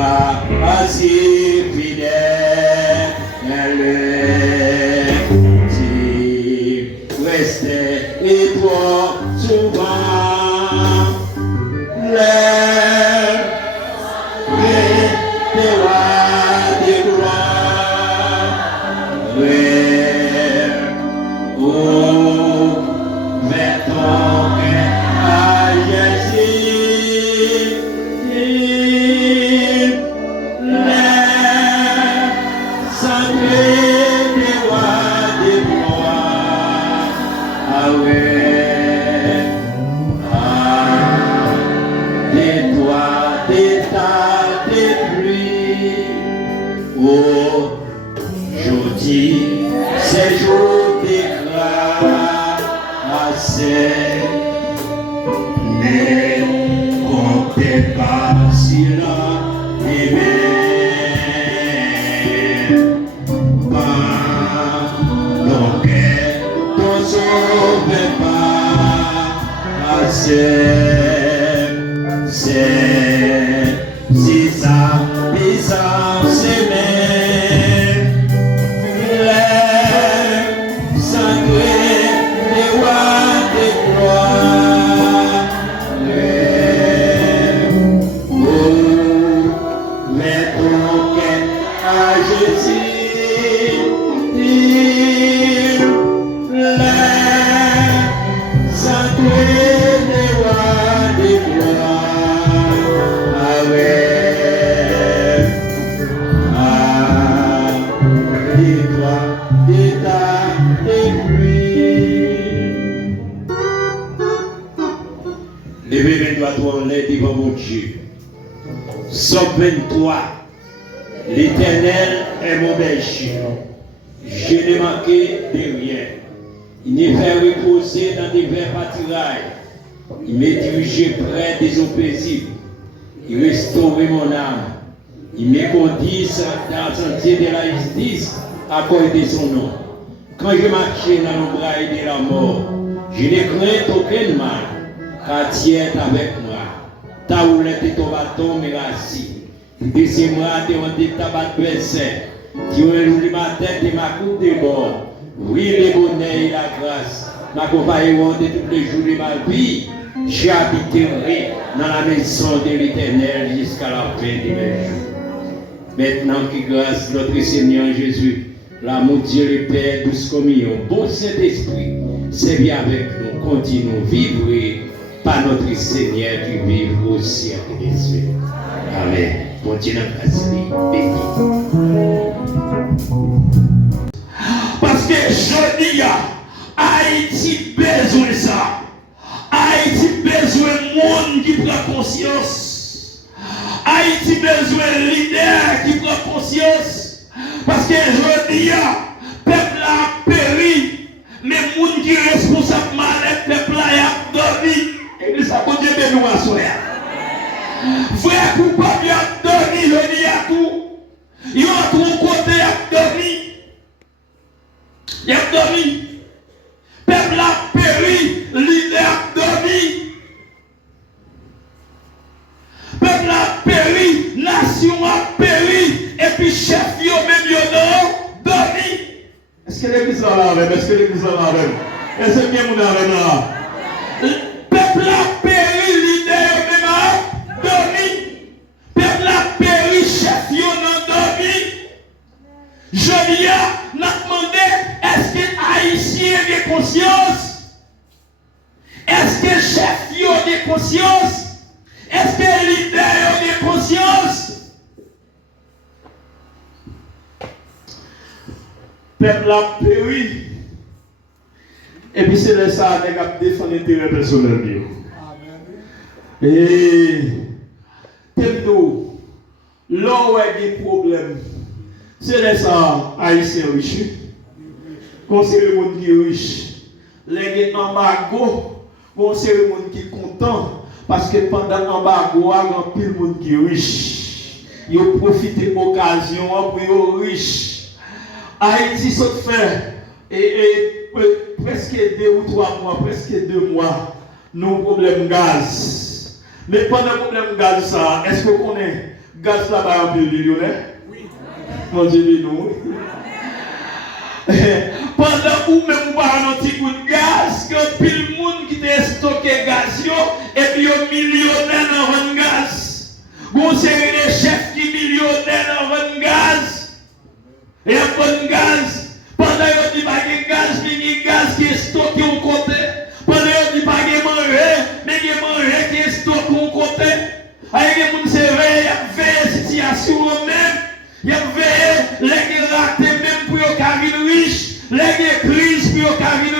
toi, si fidèle, tu restais et toi souvent. Aujourd'hui, c'est jour de grâce, ne comptez pas si l'on aimait pas ton cœur, ton sauve pas, c'est si ça, c'est devant mon Dieu. Somme 23. L'Éternel est mon berger. Je n'ai manqué de rien. Il me fait reposer dans des verts pâturages. Il me dirige près des eaux paisibles. Il restaure mon âme. Il me conduit dans le sentier de la justice à cause de son nom. Quand je marchais dans l'ombrage de la mort, je n'ai craint aucun mal, car tu es avec moi. Ta houlette et ton bâton me rassis. Descends-moi devant ta adversaire. Tu as ma tête et ma coupe de bord. Oui, le bonheur et la grâce m'accompagneront de tous les jours de ma vie. J'habiterai dans la maison de l'Éternel jusqu'à la fin de mes jours. Maintenant que grâce notre Seigneur Jésus, l'amour de Dieu le Père, douce communion, bon Saint-Esprit, c'est bien avec nous, continuons vivre par notre Seigneur qui vit au siècle des cieux. Amen. Continuons à se béni. Parce que je dis, Haïti besoin de ça. Haïti besoin de monde qui prend conscience. Haïti besoin de leader qui prend conscience. Parce que je dis, peuple a péri, mais les gens qui sont responsables mal, le peuple a dormi. Et ça peut Dieu de nous asseoir. Frère coupable, il a dormi, je dis à tout. Il a tout côté, il a dormi. Il a dormi. Peuple a péri, leader a dormi. Peuple a péri, nation a péri, et puis chef yo même yo dormi. Est-ce que l'église là même? Est-ce que l'église là même? Est-ce que bien mon là? Peuple a péri, leader même a dormi. Peuple a péri, chef yo non dormi. Je viens n'a demandé, est-ce que Haïtien a des conscience? Est-ce que chef yo a des conscience? Est-ce que leader a des conscience? Peuple a péri. Et puis c'est là ça qui a défendu l'intérêt personnel. Et tellement, là où il y a des problèmes, c'est là ça, Haïtien riche. Quand c'est le monde qui est riche, les embargo, quand c'est le monde qui est content, parce que pendant l'embargo, il y a un pile monde qui est riche. Ils profitent de l'occasion pour être riche. Haïti saute fait et presque 2 ou 3 mois, presque 2 mois, nous avons problème gaz. Mais pendant le problème gaz, ça, est-ce que vous connaissez Gaz là-bas en pile millionnaire. Mon Dieu, nous. Pendant où même vous avez un petit coup de gaz, que pile monde qui t'a stocké gaz, et puis un millionnaire dans le gaz. Vous serez des chefs qui millionnaires dans le gaz. Et un bon gaz. Pendant que vous avez gaz, il y a gaz qui est stocké au côté. Pendant que vous avez manger, mais il y a manger qui est stocké au côté. Avec les gens qui se veillent, la situation même. Il y a veillé, les gens qui même pour les riches, les crises pour les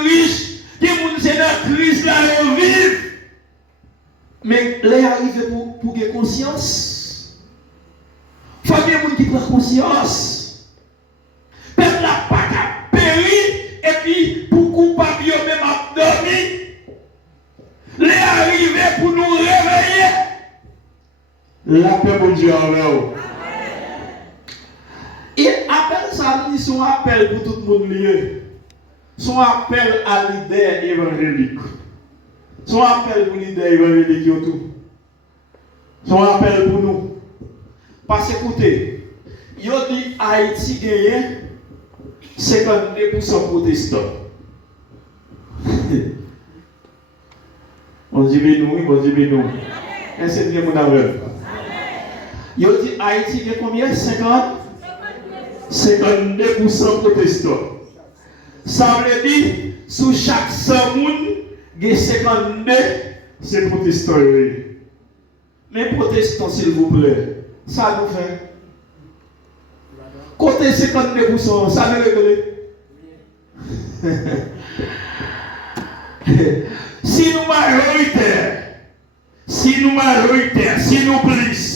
riches, les gens qui sont dans la crise là, ils vivent. Mais les arrivés pour qu'ils aient conscience. Il faut que les gens qui prennent conscience. Le peuple n'a pas qu'à périr, et puis pour couper même à dormir. Les arrivés pour nous réveiller. La paix pour Dieu envers vous. Il appelle ça, son appel pour tout le monde lié. Son appel à l'idée évangélique. Son appel pour l'idée évangélique et tout. Son appel pour nous. Parce que écoutez, il dit Haïti gagne 52% protestants. On dit nous, on dit nous. Est-ce que vous avez il dit Haïti gagne combien? 52% protestants. Ça veut dire, sous chaque 100 personnes, il y a 52 c'est protestants. Mais protestants, s'il vous plaît, ça nous fait. Côté 52%, ça nous réglé. Si nous majoritaires, si nous plus,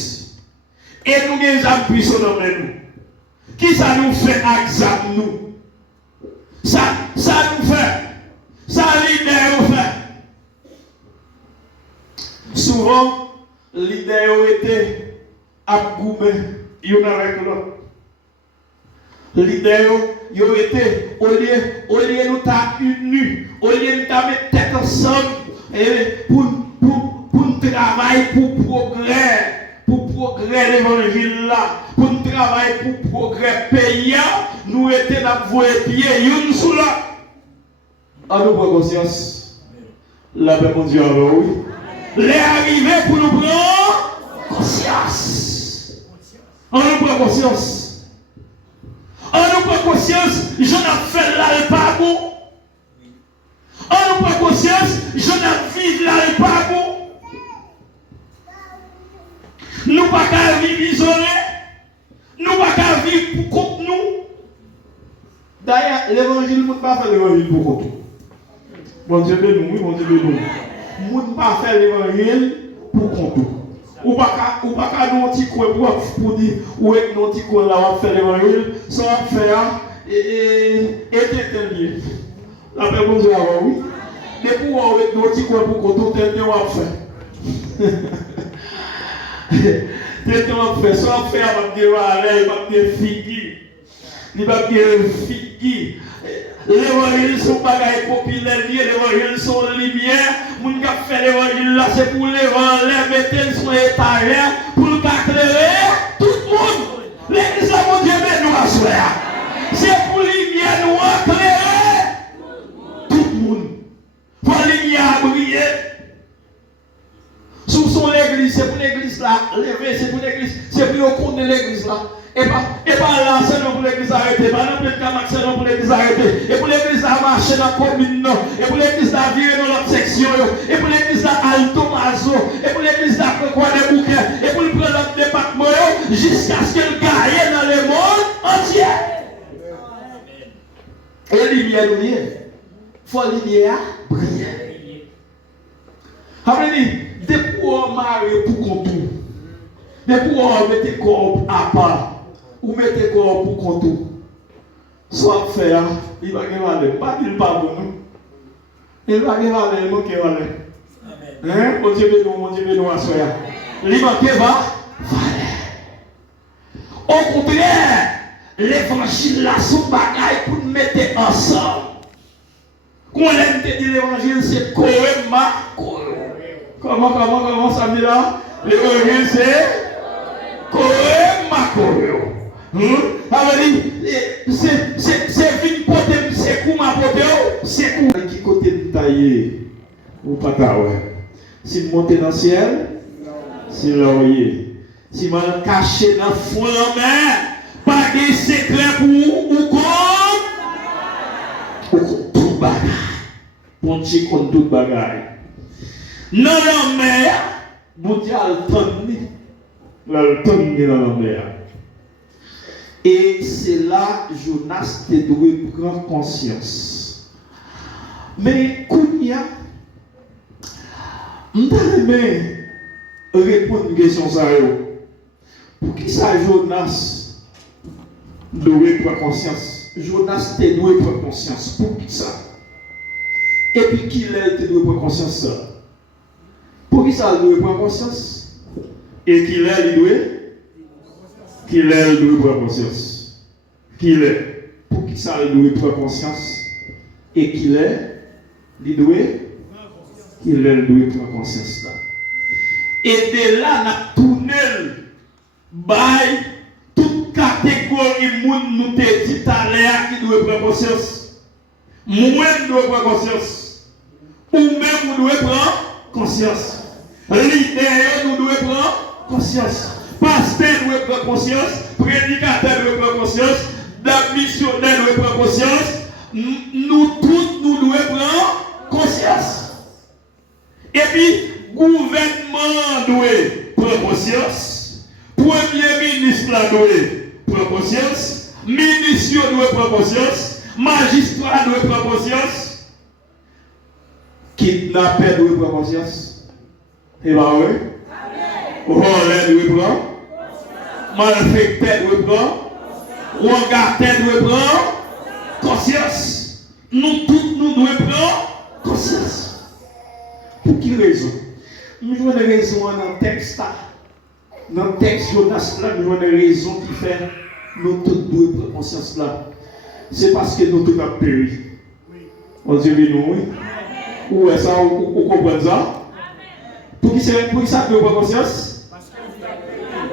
et nous avons puissants dans nous. Qui ça nous fait exam nous? Ça nous fait. Ça l'idée nous fait. Souvent, l'idée était à goumer, y'en avec l'autre. L'idée était au lieu nous ta unis, au lieu nous ta mettre tête ensemble pour travailler pour progrès l'évangile là, pour nous travailler pour progrès paysan, nous étions dans voie pied, une sous là. À nous prendre conscience. La paix mon Dieu alors oui. Les arrivés pour nous prendre conscience. On nous prend conscience. On nous prend conscience, j'en ai fait là le pas bon. On nous prend conscience, j'en ai vivre là le pas bon. Nous ne pouvons pas vivre isolés. Nous ne pouvons pas vivre pour contre nous. D'ailleurs, l'évangile, nous ne pouvons pas faire l'évangile pour contre nous. Bon Dieu béni, oui, bon Dieu béni. Nous ne pouvons pas faire l'évangile pour contre nous. Ou ne pouvons pas nous petit coin pour dire où est notre petit coin là, on va faire l'évangile, sans faire et lié. La paix, bon Dieu, alors oui. Mais pour avec notre petit coin pour contre nous, on va faire. Tellement fait ça, on fait avec des valets, avec des figues. Il va bien figues. L'évangile sont bagailles populaires, l'évangile sont lumière. Moun qui fait l'évangile là, c'est pour l'évangile, mettre sur l'étagère, pour le éclairer tout le monde. L'église là, mon Dieu, mais nous assoir. C'est pour lumière nous éclairer tout le monde. Pour la lumière briller. Sous son l'église, c'est pour l'église là, lever, c'est pour l'église, c'est pour qu'on connaît l'église là. Et pas là, c'est non pour l'église arrêtée, pas non c'est non pour l'église arrêtée. Et pour l'église là, marcher dans la commune, non. Et pour l'église là, virer dans l'autre section, et pour l'église là, Alto Mazo, et pour l'église là, quoi des bouquets, et pour le prendre l'autre département, jusqu'à ce qu'elle gagne dans le monde entier. Et lumière, il faut lumière briller. Après, depuis qu'on marie pour contour, depuis qu'on mette corps à part, ou mettez corps pour contour, soit faire, il va gagner, pas qu'il pas pour nous. Il va gagner, il va gagner. Hein? Mon Dieu, nous, à soi. Il va gagner, au contraire, l'évangile là, son bagaille pour nous mettre ensemble. Qu'on aime te dire l'évangile, c'est Koema. Comment ça dit là? L'évangile, c'est Koema. C'est une côté, c'est coup ma côté, c'est coup. Qui côté de tailler ou pas ouais. Si je monte dans le ciel, si l'oreiller. Si je caché dans le fond de la mer, pas de secret pour ou comme tout bagage. Ponti contre tout bagage. Dans la mer, mon Dieu a le temps dans la mer. Et c'est là que Jonas doit prendre conscience. Mais Kounia, je vais répondre à une question. Pour qui ça Jonas doit prendre conscience? Jonas doit prendre conscience. Pour qui ça? Et puis qui l'est doit prendre conscience ça? Pour qui ça doit prendre conscience? Et qui l'est il doit? Qui l'est doit prendre conscience? Qui l'est? Pour qui ça doit prendre conscience? Et qui l'est? Il doit? Qui l'est doit prendre conscience là? Et de là, on a tourné by toute catégorie de monde nous te dit à l'heure qui doit prendre conscience. Moi-même dois prendre conscience. Ou même vous devez prendre conscience. Leader nous devons prendre conscience. Pasteur doit prendre conscience. Prédicateur doit prendre conscience. Missionnaire doit prendre conscience. Nous tous nous devons prendre conscience. Et puis gouvernement doit prendre conscience, premier ministre doit prendre conscience, ministre doit prendre conscience, magistrat doit prendre conscience, kidnappeur doit prendre conscience. Et bien oui, voleur doit prendre, malfaiteur doit prendre, regardateur doit prendre conscience. Nous tous nous devons prendre conscience. Pour quelle raison? Nous avons des raisons dans le texte. Dans le texte Jonas, nous avons des raisons qui font nous tous devons prendre conscience là. C'est parce que nous tous avons péri. On dit nous, oui. Ou est-ce que vous comprenez ça? Pour qui ça nous prendre conscience?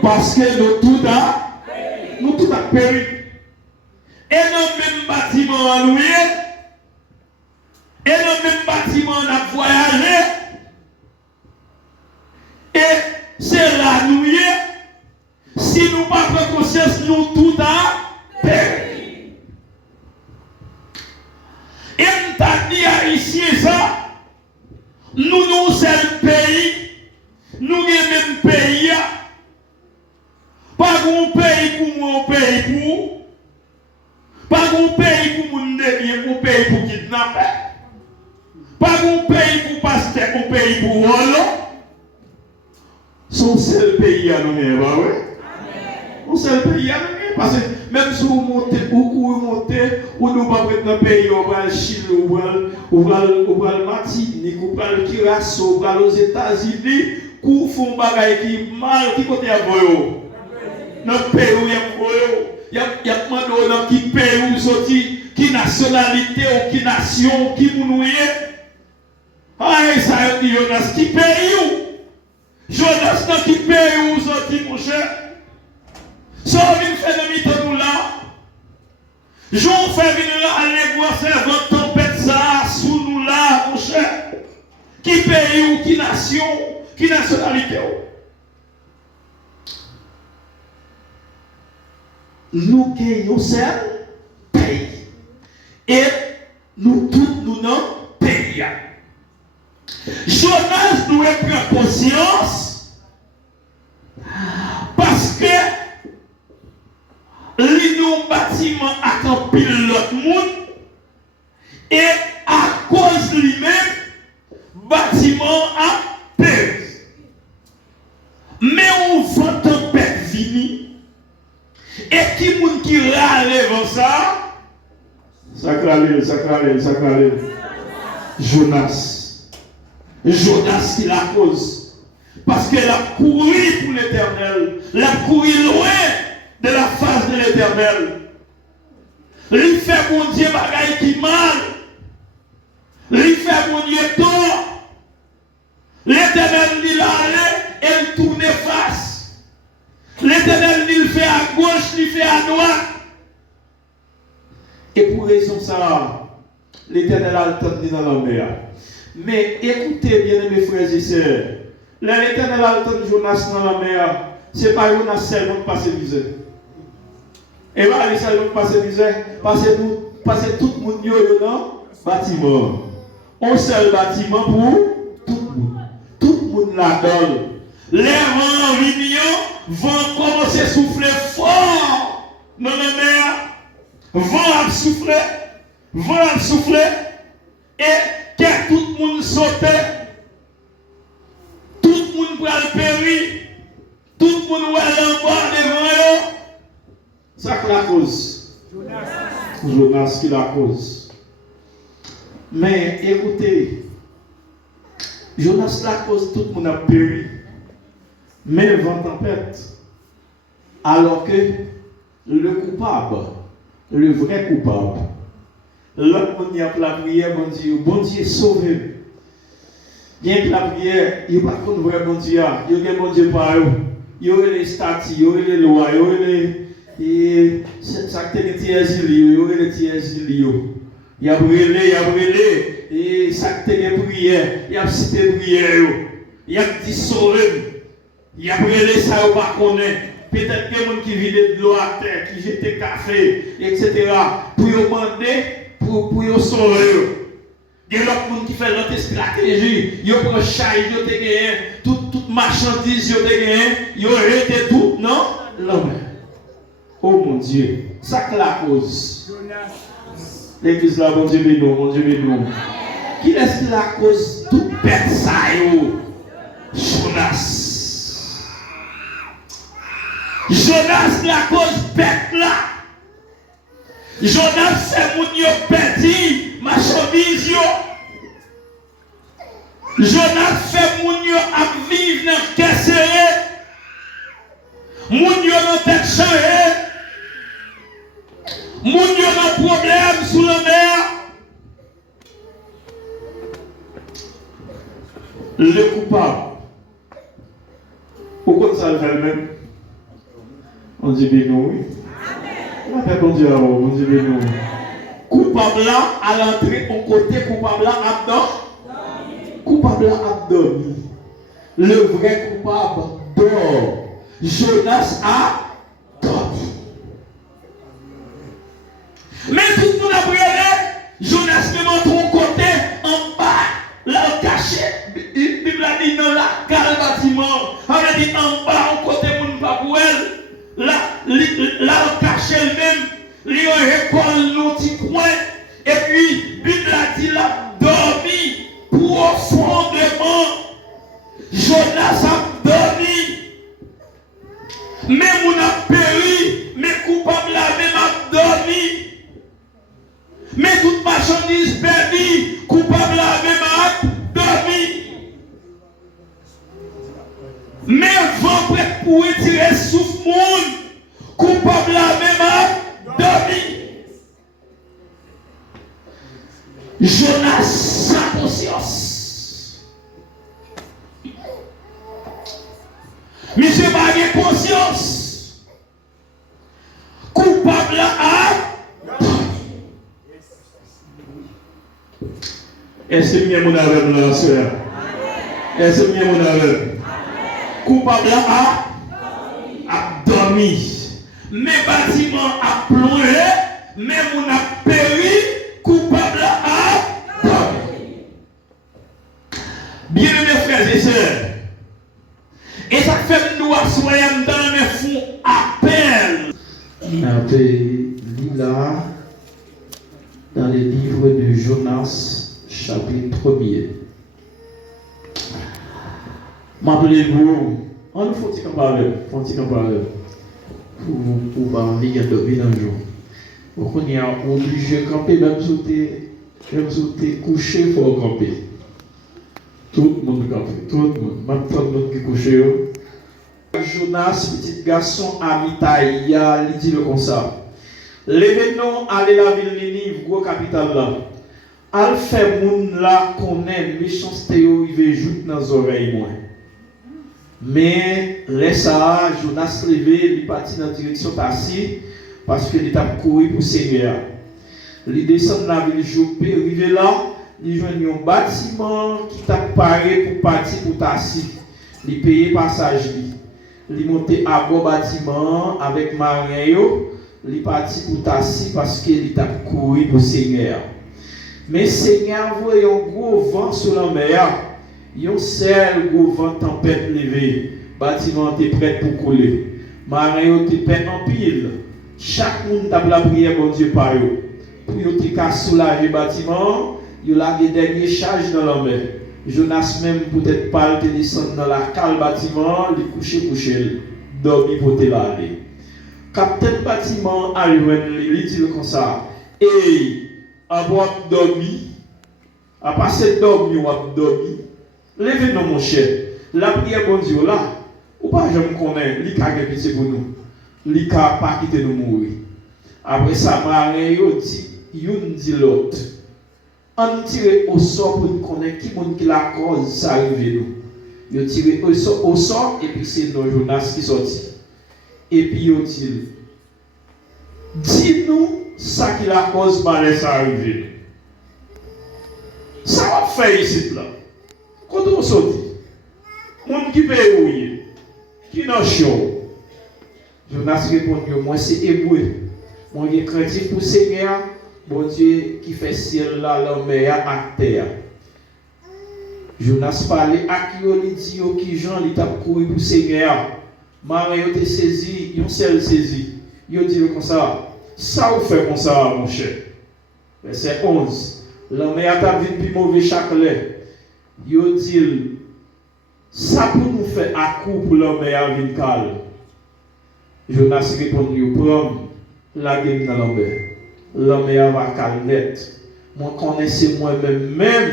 Parce que nous tous avons péri. Et dans le même bâtiment à louer, et dans le même bâtiment on a voyagé. Et c'est là nous y est. Si nous pas prenons conscience, nous tout a perdu. Et nous t'a dit à ici ça, nous sommes pays, nous sommes même pays. Pas un pays pour moi, un pays pour. Pas un pays pour mon dévier, un pays pour kidnapper. Pas un pays pour pasteur, un pays pour voler. Son seul pays à nous, oui. Son seul pays à nous, parce que même si vous montez, ou nous pas dans le pays, on va le Chili, on va le Martinique, on va le Curaçao, on va aux États-Unis, qu'on font bagaille qui mal, qui côté à voyo. Dans le pays où il y a voyo, il y a demandé dans qui pays où sorti, qui nationalité ou qui nation, qui mounouye. Ah, ça dit Jonas, qui pays où? Jonas, dans qui pays où sorti, mon cher? Ça vient faire de mi-temps nous là. Jean fait venir là, aller voir faire votre tempête ça, sous nous là, mon cher. Qui pays ou qui nation, qui nationalité ou? Nous gagnons seul pays. Et nous tous nous n'en pays. Jonas doit prendre conscience parce que l'union bâtiment a campé l'autre monde et à cause lui-même bâtiment a perdu. Mais on voit tempête venir et qui monde qui râle avant ça? Sacralé. Jonas qui la cause. Parce qu'elle a couru pour l'Éternel. Elle a couru loin de la face de l'Éternel. Il fait mon Dieu bagaille qui mal. Il fait mon Dieu tort. L'Éternel dit là, elle tourne face. L'Éternel, il fait à gauche, il fait à droite. Et pour raison ça, l'Éternel a le temps de dans la mer. Mais écoutez, bien aimés frères et sœurs, l'Éternel a le temps de Jonas dans la mer, ce n'est pas Jonas seulement qui passe misère. Et pas aller seulement qui passe misère, parce que tout le monde est dans le bâtiment. Un seul bâtiment pour tout le monde. Tout le monde là-dedans. Les vents vont commencer à souffler fort dans la mer. Vent à souffler, et que tout le monde saute, tout le monde prend le péri, tout le monde va aller en bas devant eux. Ça c'est la cause. Jonas qui est la cause. Mais écoutez, Jonas la cause, tout le monde a péri. Mais le vent tempête. Alors que le coupable, le vrai coupable, l'autre monde y a la prière, bon Dieu, sauve. Bien que la prière, il n'y a pas de vrai bon Dieu, il y a bon Dieu par eux. Il y a les statuts, il y a les lois, il y a ça qui est tiers, il y a les tiers, il y a brûlé, et ça qui est prière, il y a cité prière, il y a dit sauve. Il y a brûlé ça ou pas connaître. Peut-être qu'il y a des gens qui vident de l'eau à terre, qui jettent des cafés, etc. Pour y demander, pour y sauver. Il y a d'autres gens qui font notre stratégie. Ils prennent un chat, ils ont gagné, toute marchandise, ils ont gagné, ils ont arrêté tout. Non? L'homme. Oh mon Dieu. Ça c'est la cause. L'église là, mon Dieu, bénou, mon Dieu, bénou. Qui est la cause? Tout pète ça, Jonas. Jonas la cause bête là. Jonas c'est moun yo perdu marchandise yo. Jonas fait moun yo à vivre dans cœur serré. Moun yo dans tête changée. Moun yo dans problème sous la mer. Le coupable. Pourquoi ça le fait même? On dit bénou, oui. On fait bon Dieu, on dit bénou. Coupable là, à l'entrée, on côté coupable là, abdon. Coupable là, abdon. Le vrai coupable dort. Jonas a dormi. Mais tout le monde a brûlé. Jonas me montre un côté en bas, là caché. La Bible a dit dans la cale bâtiment. On a dit en bas, en côté, mon pas pour elle. Là, on cache elle-même, il récolte nos petits coins, et puis, Bible a dit là, dormi profondément. Jonas a dormi, mais on a péri, mais coupable là même a dormi. Mais toute marchandise perdue, coupable là même a dormi. Mais vent prêt pour retirer souffle monde, coupable la même a dormi. Jonas sans conscience. Monsieur pas de conscience. Coupable a dormi. Est-ce que bien mon aveugle là, soeur? Est-ce que bien mon aveugle? Coupable a dormi. Mais bâtiment a plongé, mais on a péri, coupable a dormi. Bien mes frères et sœurs, et ça fait nous assoyer dans mes fonds appel. On peut lire là dans le livre de Jonas, chapitre 1er. M'appelez-vous, on nous faut qu'on parle, pour venir dormir un jour. On est obligé de camper, même si tu es couché, il faut camper. Tout le monde campe, tout le monde, même tout le monde qui est couché. Jonas, petit garçon, à Mitaïa, il dit le comme ça. L'événement aller la ville de Ninive, gros capitale là. Al fait moun là connaît méchanceté il veut jouer dans les oreilles moi. Mais ça, Jonas levé, il parti dans la direction Tassi parce qu'il était couru pour le Seigneur. Il descend dans la ville de Joppé, arrivé là, il joue un bâtiment qui t'a paré pour partir pour Tassi. Il payait passage. Il montait à bon bâtiment avec marin. Il est parti pour Tassi parce qu'il était couru pour le Seigneur. Mais le Seigneur voyait un gros vent sur la mer. Il y a un seul gros vent tempête levée. Le bâtiment était prêt pour couler. Marin était prêt en pile. Chaque monde a la prière, bon Dieu, par eux. Pour te soulager le bâtiment, il y a des dernières charges dans la mer. Jonas même peut-être pas te descendre dans la cale bâtiment, il coucher, dormir pour te laver. Capitaine bâtiment arrive, il dit comme ça. Et avoir dormi, à passer dormir ou à dormir, levez-nous mon cher. La prière, bon Dieu, là, ou pas, je me connais, il a pitié pour nous. Il n'a pas quitté nous mourir. Après ça, marin, il dit l'autre. On tire au sort pour nous connaître qui monde qui la cause, ça arrive nous. Il tire au sort et puis c'est nos Jonas qui sortit. Et puis il dit, dis-nous ça qui la cause, malheur ça arrive. Ça va faire ici là. Quand on sortit, monde qui peut ouiller, qui n'a chaud. Jonas répond, moi c'est hébreu. Moi j'ai craintif pour le Seigneur, bon Dieu qui fait ciel là, la mer à terre. Jonas parlait à qui il dit qui Jean il t'a couru pour le Seigneur. Marin il saisi, il seul saisi. Il dit comme ça, ça vous fait comme ça mon cher. Verset 11. La mer t'a vu plus mauvais chaque lait. Il dit ça pour nous faire à coup pour la mer vin calme. Jonas répond, prends la game dans la mer. La mer va calmer net. Moi, connaissez moi-même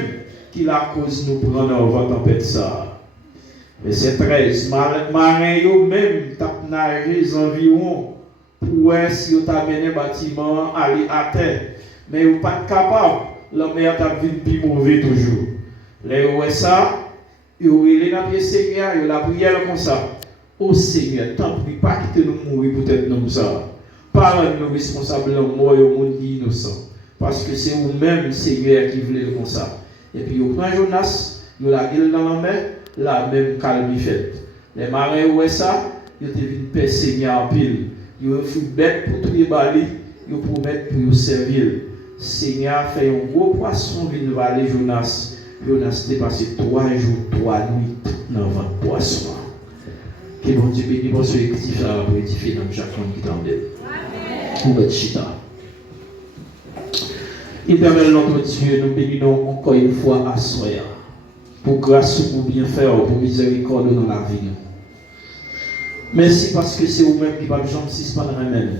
qui la cause nous prendre avant tempête ça. Verset 13. Marin yo même tap nager environ pour si vous amené bâtiment aller à terre. Mais vous pas capable. La mer t'a vu plus mauvais toujours. Là où est ça? Vous allez dans le Seigneur, vous la prière comme ça. Ô Seigneur, t'en prie pas quitter nous mourir peut-être comme ça. Pas rendre nous responsables de mort et au monde innocent. Parce que c'est vous-même, Seigneur, qui voulez comme ça. Et puis, vous prenez Jonas, vous la gueule dans la mer, la même calme fait. Les marins, où est ça? Ils ont vu paix Seigneur en pile. Ils ont fait bête pour tous les balais, ils promettent pour vous servir. Seigneur fait un gros poisson vient valer Jonas. Jonas était passé 3 jours, 3 nuits dans votre poisson. Que bon Dieu bénisse pour ceux qui sont là pour édifier dans chaque monde qui t'embête. Pour mettre chita. Éternel notre Dieu, nous bénissons encore une fois à soi. Pour grâce, pour bien faire, pour miséricorde dans la vie. Merci parce que c'est vous-même qui va nous suspendre même.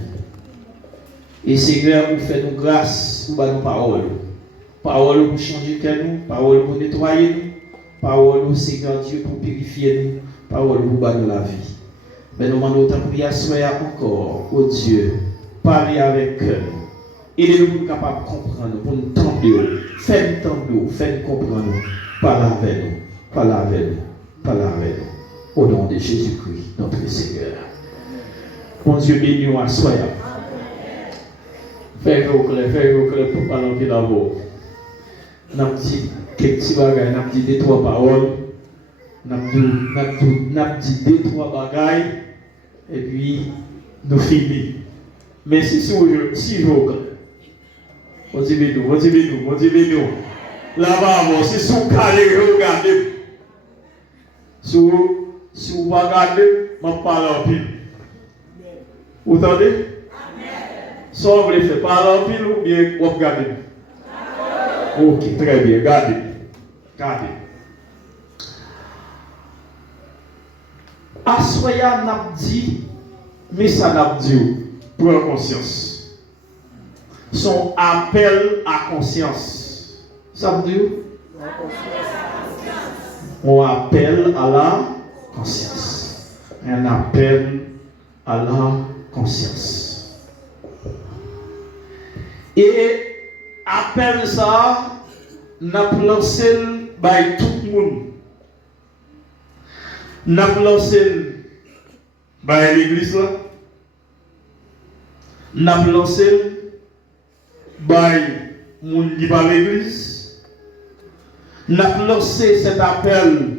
Et Seigneur, vous faites nous grâce pour nos paroles. Paroles pour changer nous, paroles pour nettoyer nous, paroles, Seigneur Dieu, pour purifier nous. Parole pour bannir la vie. Mais nous demandons ta prière soit encore, oh Dieu, parler avec eux. Aidez-nous pour capable de comprendre, pour nous tendre, faites-nous comprendre, parlez avec nous, parlez avec nous, parlez avec nous. Au nom de Jésus-Christ, notre Seigneur. Mon Dieu, bénis-nous à soi. Fais-nous clair pour parler d'abord. Nous avons dit quelques petits bagages, nous avons dit 2-3 paroles. Nous avons dit 2-3 bagailles et puis nous finissons. Mais si je on dit nous. Là-bas, c'est sous carré, regardez. Si vous regardez, je parle en pile. Vous entendez? Soit vous voulez faire parler en pile ou bien vous regardez. Ok, très bien, regardez. Assoya n'a dit, mais ça n'a dit, prends conscience. Son appel à conscience. Ça veut dire? On appelle à la conscience. Un appel à la conscience. Et appel ça, n'a lancé by tout le monde. N'a lancé par l'église là. N'a lancé par moun qui par l'église. N'a lancé cet appel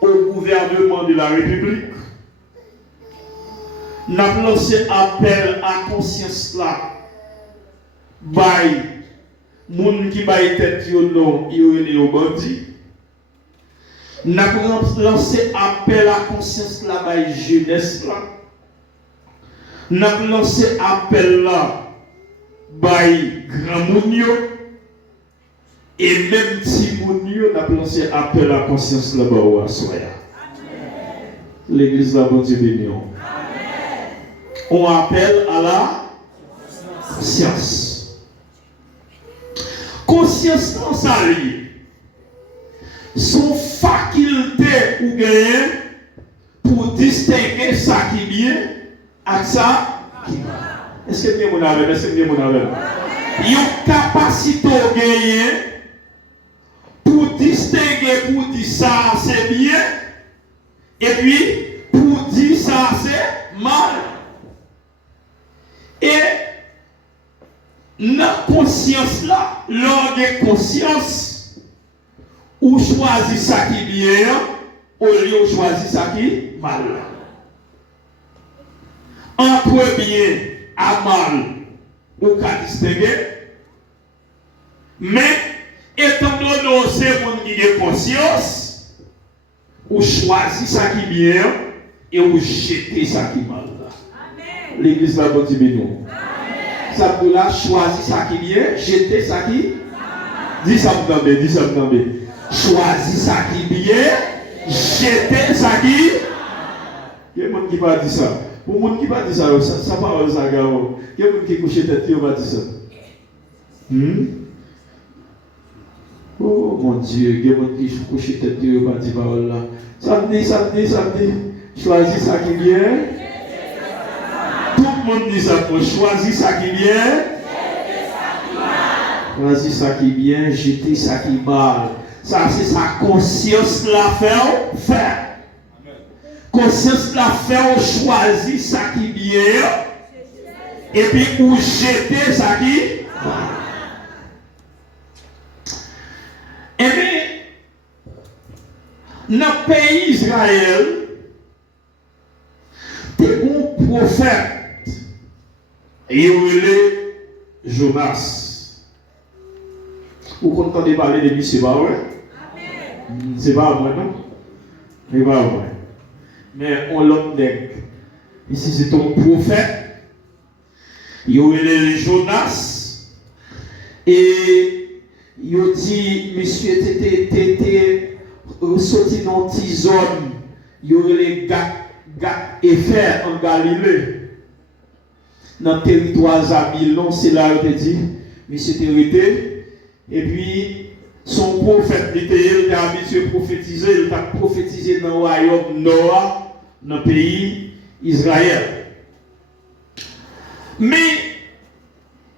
au gouvernement de la République. N'a lancé appel à conscience là. By moun qui bay tête yo non, yo au bandi. N'a lancé appel à conscience là by jeunesse là. N'a lancé appel là by grand moun yo et même si moun yo n'a lancé appel à conscience là ba ou soya. L'église là bon Dieu béni. On appelle à la conscience. Conscience non sali. Son faculté ou gain pour distinguer ça qui est bien et ça qui est mal. Est-ce que bien mon avec? Est-ce que bien mon avec? Il y a une capacité au gagner pour distinguer, pour dire ça c'est bien et puis pour dire ça c'est mal. Et dans conscience là, lors de conscience, ou choisit ça qui est bien, au lieu de choisir ça qui est mal. Entre bien et mal, ou qu'à distinguer, mais étant donné que c'est mon qui a conscience, ou choisit ça qui est bien, et ou jeter ça qui est mal. L'église va continuer nous. Ça pour là choisir ça qui bien, jeter ça qui. Dis ça pour tomber, dis ça pour tomber. Choisir ça qui bien, jeter ça qui. Il y a des gens qui va dire ça. Pour les gens qui va dire ça, ça parle ça garo. Il y a des gens qui couchent tête qui va dire ça. Oh mon Dieu, il y a des gens qui couchent tête qui va dire parole là. Ça me dit. Choisir ça qui bien. Tout le monde dit ça pour choisir ça qui est bien. Choisir ça qui est bien, jeter ça qui est mal. Ça, c'est sa conscience la faire. Conscience la faire, choisir ça qui est bien. Et puis, ou jeter ça qui est mal. Et bien, dans le pays Israël, il y a un prophète. Et il est Jonas. Vous entendez parler de lui, c'est pas vrai? C'est pas vrai, non? C'est pas vrai. Mais on l'homme d'aigle. Ici, c'est un prophète. Il est Jonas. Et il dit, monsieur, était sorti dans une zone. Il est Gat et Fer en Galilée. Dans le territoire Zabilon, c'est là où il dit, monsieur Territé, et puis son prophète, il a habitué à prophétiser, il a prophétisé dans le royaume Noah, dans le pays Israël. Mais,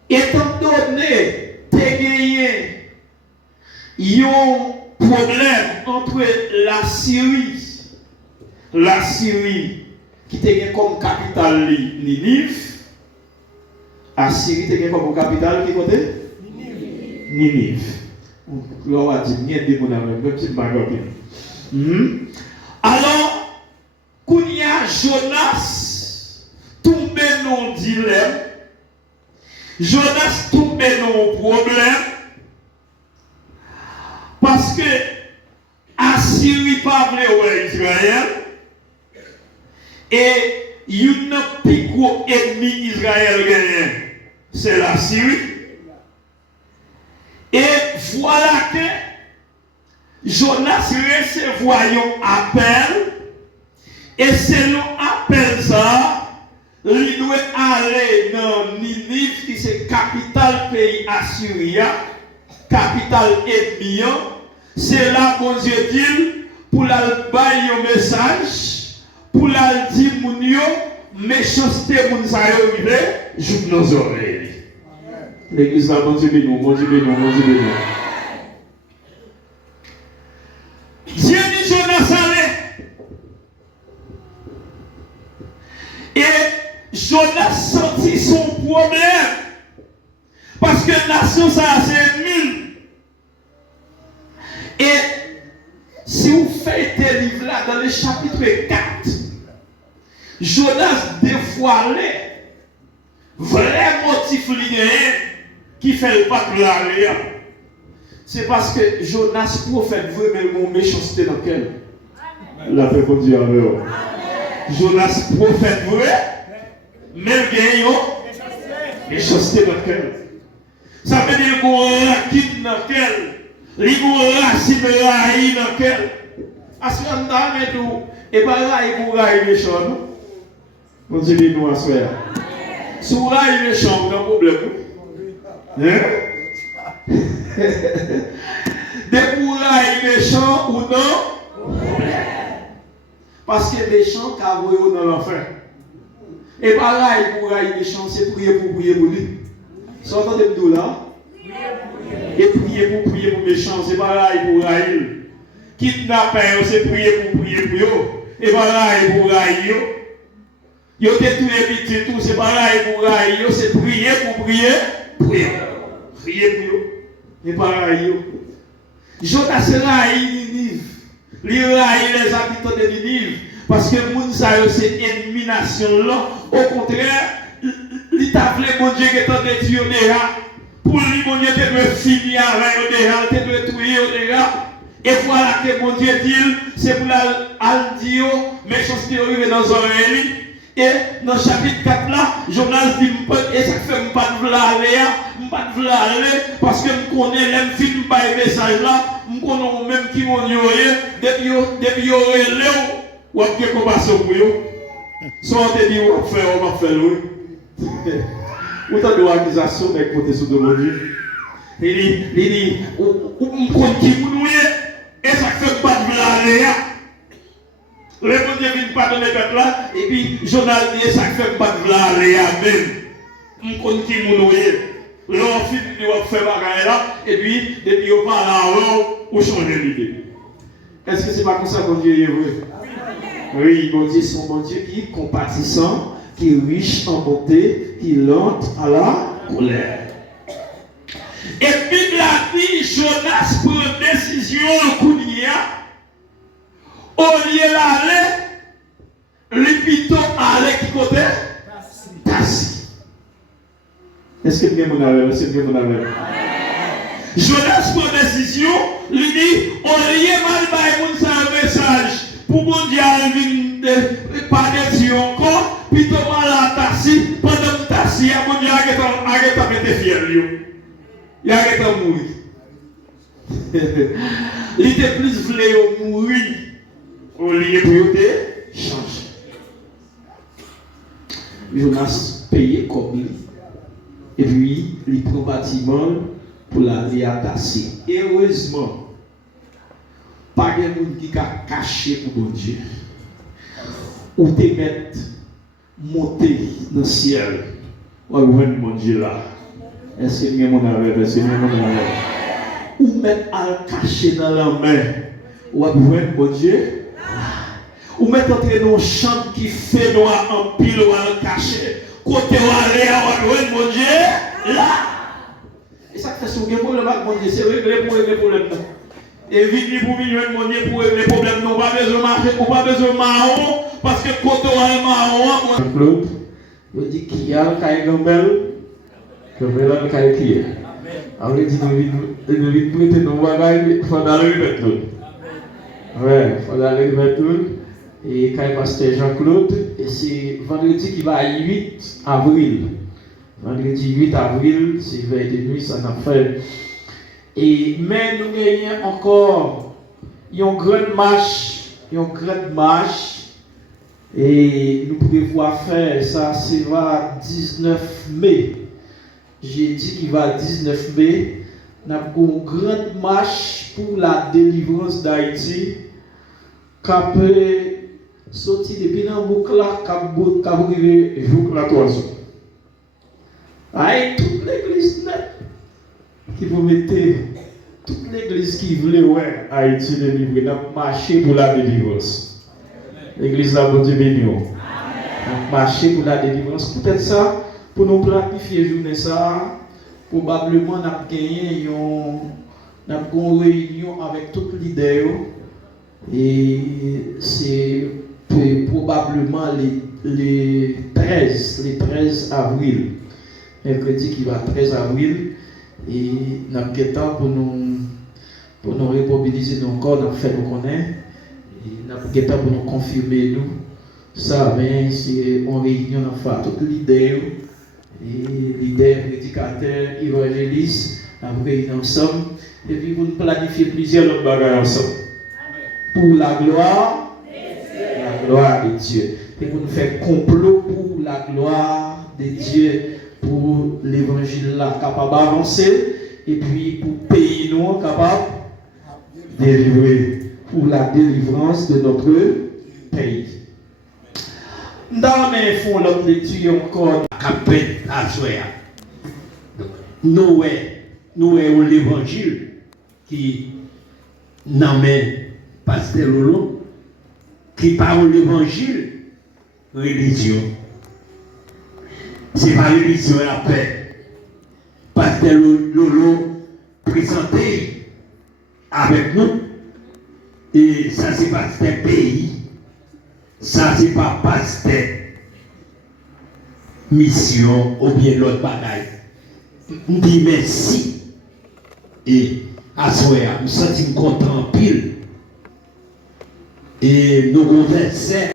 étant donné qu'il y a un problème entre la Syrie qui était comme capitale Ninive, Assyrie était comme capitale qui côté Ninive. L'on a dit, il y a des alors, quand il y a Jonas tombé dans le dilemme, Jonas tombé dans le problème, parce que Assyrie pas vrai Israël, et il y a un plus gros ennemi Israël gagné, c'est la Syrie. Et voilà que Jonas recevait un appel, et selon appel ça, il doit aller dans Ninive, qui c'est capitale pays Assyria, capitale ennemi. C'est là bon Dieu dit pour la bailler un message, pour la dire mon yo, méchanceté mon sa yo rive, joue nos oreilles. L'église là, bon Dieu béni, bon Dieu béni, bon Dieu béni. Dieu dit Jonas allez, Et Jonas sentit son problème. Parce que la nation, ça, c'est mille. Et si vous faites des livres là, dans le chapitre 4, Jonas dévoilait vrai motif lié qui fait le pas de l'aléa. C'est parce que Jonas, prophète, veut même mon méchanceté dans quel la fait comme Dieu avec eux. Jonas, prophète, vrai, même gagnant, méchanceté dans quel. Ça veut dire qu'on racine dans quel, qu'on racine raï dans quel. À ce moment-là, et pas raï pour raï méchant. Bon Dieu dit nous à ce moment. Si vous raï méchant, vous avez un problème. Des bourrailles méchants ou non? Parce que méchant, car vous dans l'enfer. Et pareil, bourrailles méchants, c'est prier pour lui. Sortez de nous là. Et prier pour méchants, c'est pareil pour raïl. Kidnapper, c'est prier pour eux. Et pareil pour raïl. Yo détruit petit tout, c'est pareil pour raïl, c'est prier pour eux. Priez pour eux. Et pareil. Jonas raï Ninive. Il raï les habitants de Ninive. Parce que Mounsa, c'est ennemi nation là. Au contraire, il t'a appelé mon Dieu qui est en détruire déjà. Pour lui, mon Dieu, tu dois finir avec eux déjà. Tu dois tuer eux déjà. Et voilà que mon Dieu dit, c'est pour la dire, méchanceté arrive dans oreilles. Et dans le chapitre 4 là, Jonas dit, et ça fait que je ne pas de aller, parce que je connais les films par les messages là, je connais même qui m'ont dit, depuis qu'ils ont relé, ou à bien compassion pour eux. Soit on te dit, on va faire, oui. Ou t'as de accusation avec côté sous de mon Dieu. Il dit, on connaît qui m'ont dit, et ça fait que je ne pas de aller. Le bon Dieu vient pardonner le peuple là, et puis Jonas dit ça fait pas de la même. On continue à nous l'on finit de faire bagaille là, et puis depuis on parle là, on change l'idée. Est-ce que c'est pas comme ça que Dieu est vrai? Oui, bon Dieu, c'est mon Dieu qui est compatissant, qui est riche en bonté, qui est lent à la colère. Et puis la dit Jonas prend une décision en Kounia. Au lieu d'aller, le piton allait qui côté? Tassi. Est-ce que bien mon avait? Est-ce que bien mon avait? Jonas prend décision, lui dit, au lieu de faire un message pour mon Dieu, pas décision encore, piton mal à Tassi, pendant que Tassi, mon Dieu a été fier. Il a été mourir. Il était plus voulu mourir. Au lieu pour te changer. Jonas payé comme lui. Et puis, il prend bâtiment pour l'aller à Tassi. Heureusement, pas de monde qui a caché pour mon Dieu. Ou te mettre monter dans le ciel. Ou mon Dieu là. Est-ce que mon avait? Est-ce que mon avait? Ou mettre à cacher dans la main. Ou mon Dieu. Ou mettre entrer dans un champ qui fait noir en pile ou en caché. Côté où aller à mon Dieu, là. Et ça fait souvent problème avec mon Dieu, c'est régler pour régler le problème. Et vite pour venir mon Dieu pour régler le problème. Non, pas besoin de marcher, pas besoin de marron, parce que côté où aller marron, Claude, il dit qu'il y a un cahier gambel, que vous avez un cahier qui est. On lui dit, nous vite prêter nos bagages, il faut aller le mettre. Ouais, il faut aller le mettre. Et quand il pasteur Jean-Claude, et c'est vendredi qui va à 8 avril. Vendredi 8 avril, c'est veille de nuit, ça n'a fait. Et mais nous gagnons encore une grande marche, et nous prévoyons faire ça, c'est va 19 mai. J'ai dit qu'il va 19 mai. Nous avons une grande marche pour la délivrance d'Haïti. Cap sorti depuis dans boucle là, cap arrivé jour la toison. Aïe, toute l'église net qui vous mettez, toute l'église qui voulait ouais Haïti délivrer, n'a marché pour la délivrance. L'église là, bon Dieu béni. marcher pour la délivrance. Peut-être ça, pour nous planifier journée ça, probablement nous avons gagné une réunion avec tous les leaders. Et c'est probablement les 13 avril. Mercredi qui va 13 avril. Et nous avons le temps pour nous remobiliser nos corps, nous fait nous connaître. Et nous avons le temps pour nous confirmer nous. Ça, mais c'est en réunion, nous avons tous les leaders, prédicateurs, évangélistes, nous avons réuni ensemble. Et puis vous planifier plusieurs autres bagages ensemble. Pour la gloire de Dieu. Et pour nous faire complot pour la gloire de Dieu, pour l'évangile là capable d'avancer, et puis pour pays nous capable de délivrer, pour la délivrance de notre pays. Dans mes fonds, l'autre lecture encore. Après, à soir. Nous avons l'évangile qui n'amène Pasteur Lolo, qui parle l'évangile, religion. C'est pas religion la paix. Pasteur Lolo présenté avec nous. Et ça, c'est pasteur pays. Ça, c'est pas pasteur mission ou bien l'autre bagaille. Nous disons merci. Et à ce moment-là, nous sommes contents en pile. Et nous conversons